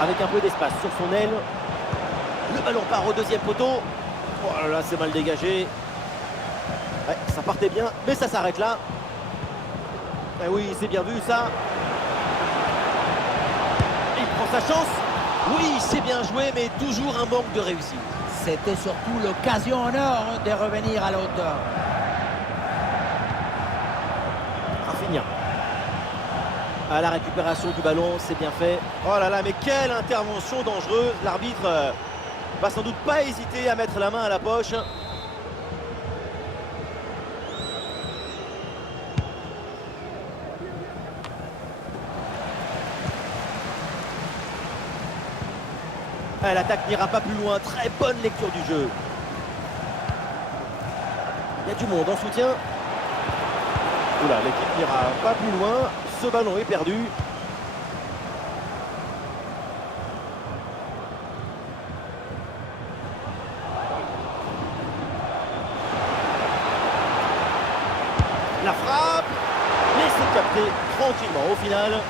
avec un peu d'espace sur son aile. Le ballon part au deuxième poteau. Oh là là, c'est mal dégagé. Ouais, ça partait bien, mais ça s'arrête là. Eh oui, c'est bien vu ça. Il prend sa chance. Oui, c'est bien joué, mais toujours un manque de réussite. C'était surtout l'occasion en or de revenir à la hauteur. Rafinha. À la récupération du ballon, c'est bien fait. Oh là là, mais quelle intervention dangereuse. L'arbitre va sans doute pas hésiter à mettre la main à la poche. L'attaque n'ira pas plus loin. Très bonne lecture du jeu. Il y a du monde en soutien. Oula, l'équipe n'ira pas plus loin. Ce ballon est perdu. La frappe. Mais c'est capté tranquillement au final.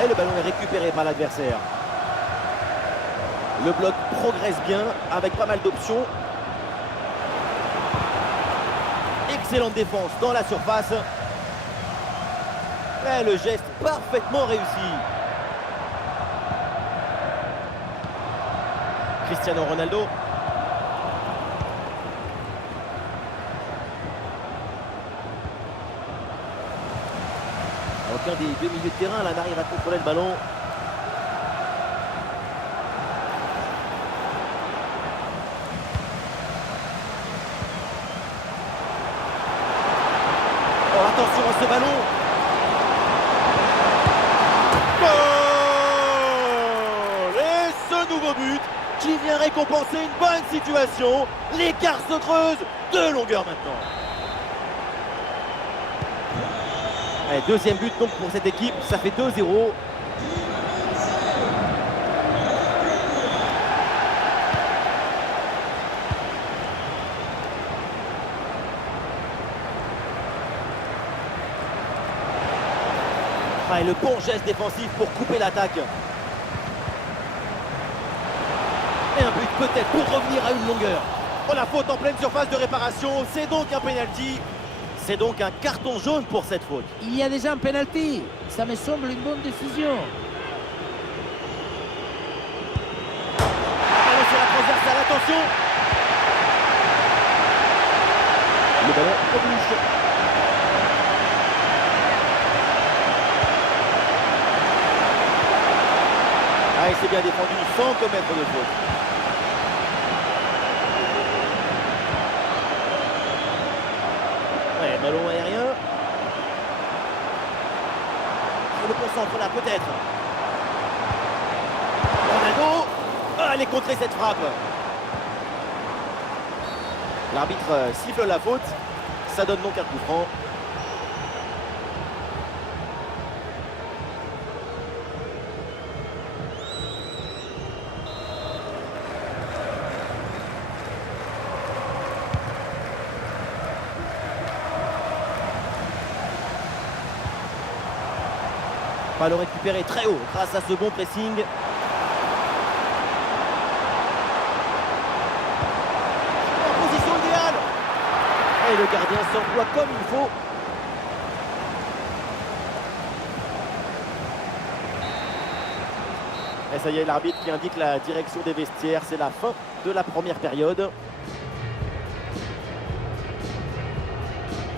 Et le ballon est récupéré par l'adversaire. Le bloc progresse bien avec pas mal d'options. Excellente défense dans la surface. Et le geste parfaitement réussi. Cristiano Ronaldo. Aucun des deux milieux de terrain là n'arrive à contrôler le ballon. Oh, attention à ce ballon. Goal! Et ce nouveau but qui vient récompenser une bonne situation. L'écart se creuse de longueur maintenant. Allez, deuxième but donc pour cette équipe, ça fait 2-0. Et le bon geste défensif pour couper l'attaque. Et un but peut-être pour revenir à une longueur. Oh, la faute en pleine surface de réparation, c'est donc un penalty. C'est donc un carton jaune pour cette faute. Il y a déjà un penalty. Ça me semble une bonne décision. Ballon sur la transversale, attention. Le ballon au bouche. Ah, et c'est bien défendu sans commettre de faute. Ouais, ballon aérien. Et le concentre là, peut-être. Ronaldo. Ah, elle est contrée cette frappe. L'arbitre siffle la faute. Ça donne donc un coup franc. Ballon récupéré très haut grâce à ce bon pressing. En position idéale. Et le gardien s'emploie comme il faut. Et ça y est, l'arbitre qui indique la direction des vestiaires. C'est la fin de la première période.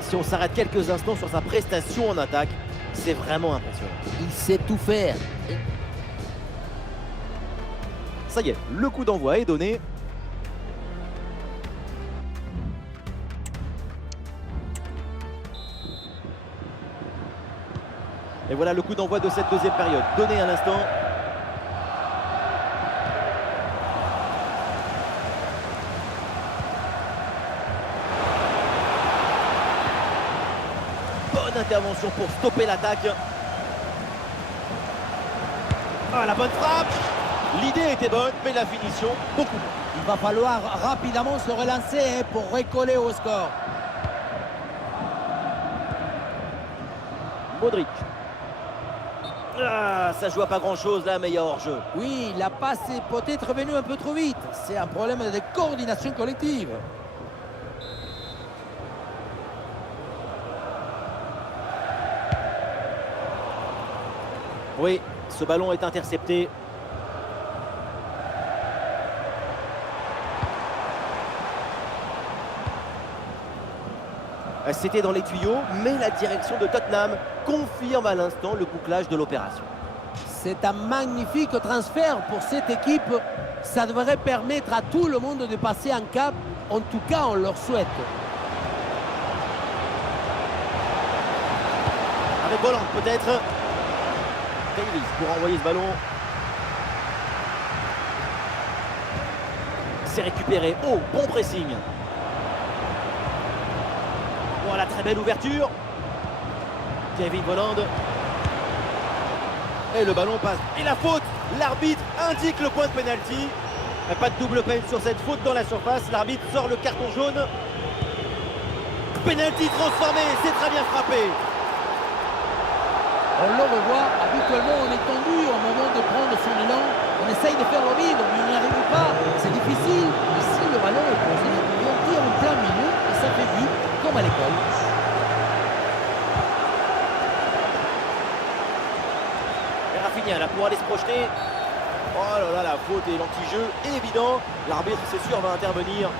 Si on s'arrête quelques instants sur sa prestation en attaque, c'est vraiment impressionnant. Il sait tout faire. Ça y est, le coup d'envoi est donné. Et voilà le coup d'envoi de cette deuxième période, donné à l'instant. Bonne intervention pour stopper l'attaque. Ah, la bonne frappe. L'idée était bonne, mais la finition, beaucoup moins. Il va falloir rapidement se relancer pour recoller au score. Modric. Ah, ça joue à pas grand-chose là, mais il y a hors-jeu. Oui, la passe est peut-être venue un peu trop vite. C'est un problème de coordination collective. Oui, ce ballon est intercepté. C'était dans les tuyaux, mais la direction de Tottenham confirme à l'instant le bouclage de l'opération. C'est un magnifique transfert pour cette équipe. Ça devrait permettre à tout le monde de passer un cap. En tout cas, on leur souhaite. Avec Bolland peut-être. Davis pour envoyer ce ballon. C'est récupéré. Oh, bon pressing. Voilà, très belle ouverture. Kevin Bolland. Et le ballon passe. Et la faute. L'arbitre indique le point de pénalty. Pas de double peine sur cette faute dans la surface. L'arbitre sort le carton jaune. Pénalty transformé. C'est très bien frappé. On le revoit, habituellement on est tendu au moment de prendre son élan. On essaye de faire le vide, mais on n'y arrive pas. C'est difficile. Ici, le ballon est posé, et on tire en plein milieu, et ça fait but, comme à l'école. Et Rafinha là pour aller se projeter. Oh là là, la faute et l'anti-jeu est évident. L'arbitre, c'est sûr, va intervenir.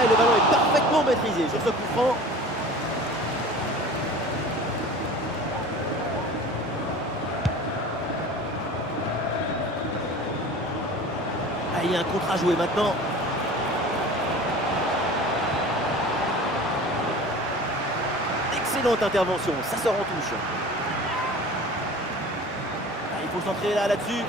Et le ballon est parfaitement maîtrisé sur ce coup franc. Ah, il y a un contre à jouer maintenant. Excellente intervention, ça sort en touche. Ah, il faut centrer là-dessus.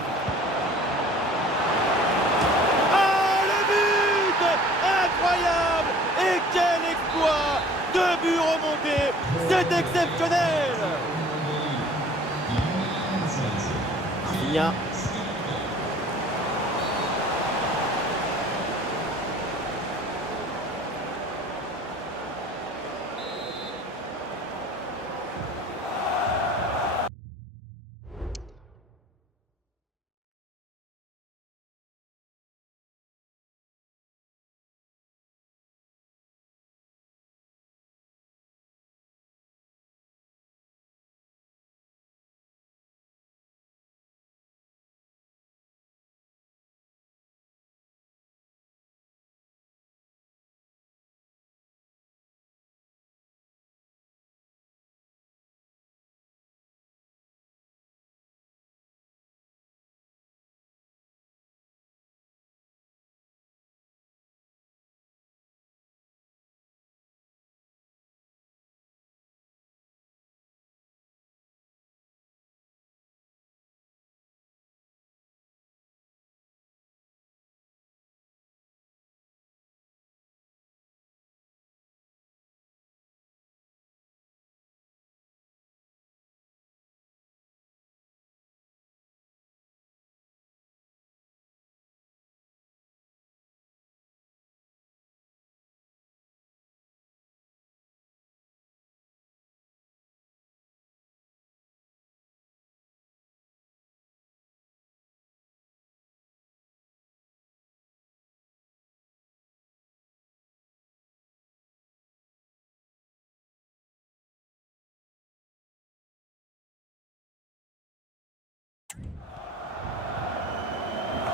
Ah, le but! Incroyable! Et quel exploit! 2 buts remontés! C'est exceptionnel! Rafinha.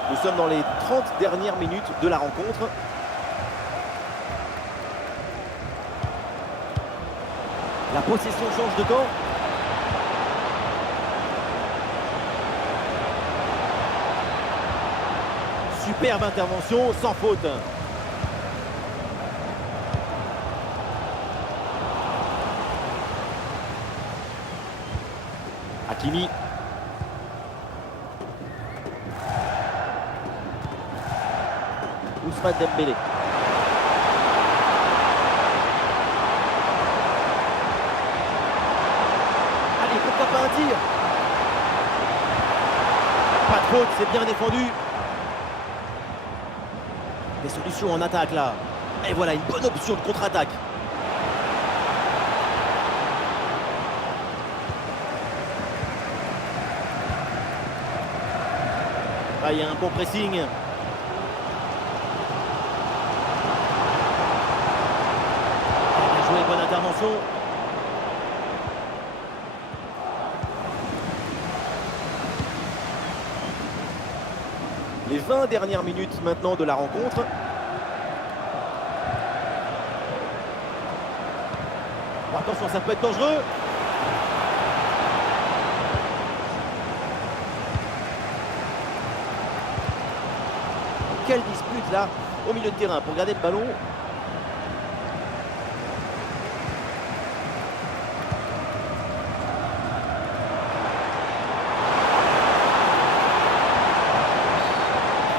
Nous sommes dans les 30 dernières minutes de la rencontre. La possession change de camp. Superbe intervention, sans faute. Hakimi. Ousmane Dembélé. Allez, pourquoi un tir. Pas de faute, c'est bien défendu. Des solutions en attaque là. Et voilà une bonne option de contre-attaque. Ah, il y a un bon pressing. Bien joué, bonne intervention. Les 20 dernières minutes maintenant de la rencontre. Oh, attention, ça peut être dangereux. Quelle dispute là au milieu de terrain pour garder le ballon.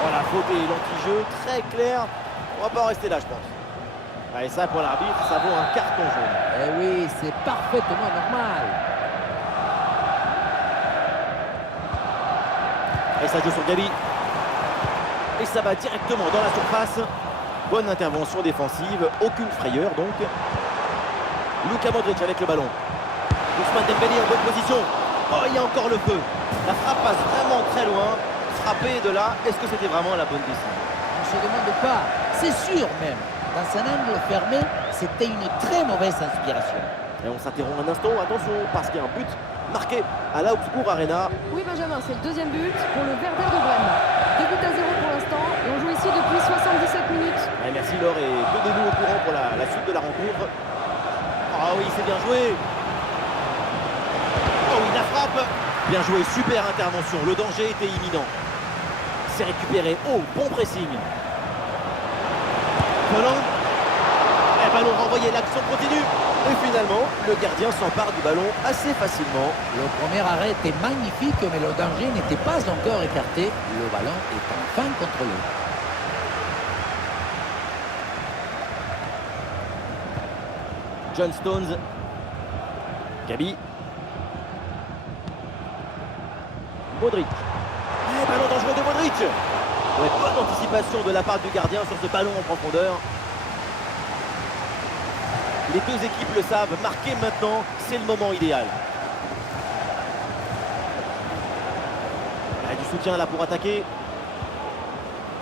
Voilà, faute et l'anti-jeu très clair. On va pas en rester là, je pense. Et ça, pour l'arbitre, ça vaut un carton jaune. Eh oui, c'est parfaitement normal. Et ça joue sur Gabi. Et ça va directement dans la surface. Bonne intervention défensive, aucune frayeur donc. Luka Modric avec le ballon. Ousmane Dembélé en bonne position. Oh, il y a encore le feu. La frappe passe vraiment très loin. Frapper de là, est-ce que c'était vraiment la bonne décision? On ne se demande pas, c'est sûr même. Dans un angle fermé, c'était une très mauvaise inspiration. Et on s'interrompt un instant, attention, parce qu'il y a un but marqué à la Augsburg Arena. Oui Benjamin, c'est le deuxième but pour le Werder de Brême. 2 buts à 0 pour l'instant et on joue ici depuis 77 minutes. Ouais, merci Laure et tenez-nous au courant pour la suite de la rencontre. Ah oui, c'est bien joué. Oh oui, la frappe. Bien joué, super intervention, le danger était imminent. C'est récupéré, oh, bon pressing. Holland. Et ballon renvoyé, l'action continue. Et finalement, le gardien s'empare du ballon assez facilement. Le premier arrêt était magnifique, mais le danger n'était pas encore écarté. Le ballon est enfin contrôlé. John Stones. Gabi. Modric. Et ballon dangereux de Modric. Ouais, bonne anticipation de la part du gardien sur ce ballon en profondeur. Les deux équipes le savent, marquer maintenant, c'est le moment idéal. Il y a du soutien là pour attaquer.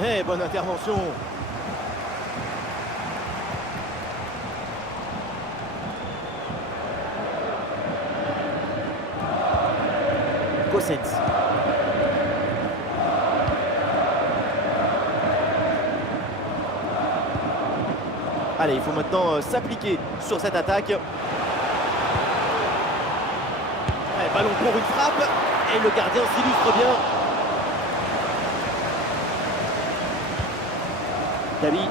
Eh, bonne intervention. Cossette. Allez, il faut maintenant s'appliquer sur cette attaque. Allez, ballon pour une frappe. Et le gardien s'illustre bien. Gabi.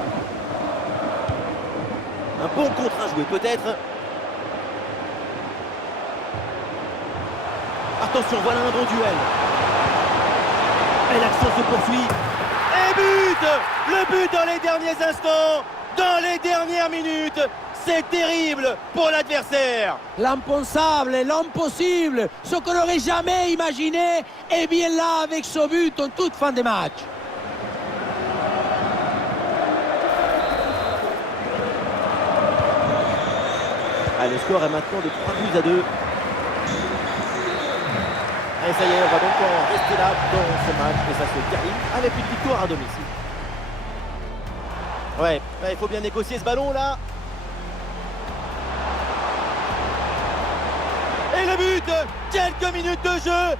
Un bon contre à jouer peut-être. Attention, voilà un bon duel. Et l'action se poursuit. Et but! Le but dans les derniers instants! Dans les dernières minutes, c'est terrible pour l'adversaire. L'impensable, l'impossible, ce qu'on n'aurait jamais imaginé, est bien là avec ce but en toute fin de match. Allez, le score est maintenant de 3-2. Et ça y est, on va donc en rester là dans ce match et ça se termine avec une victoire à domicile. Ouais, il faut bien négocier ce ballon là. Et le but, quelques minutes de jeu.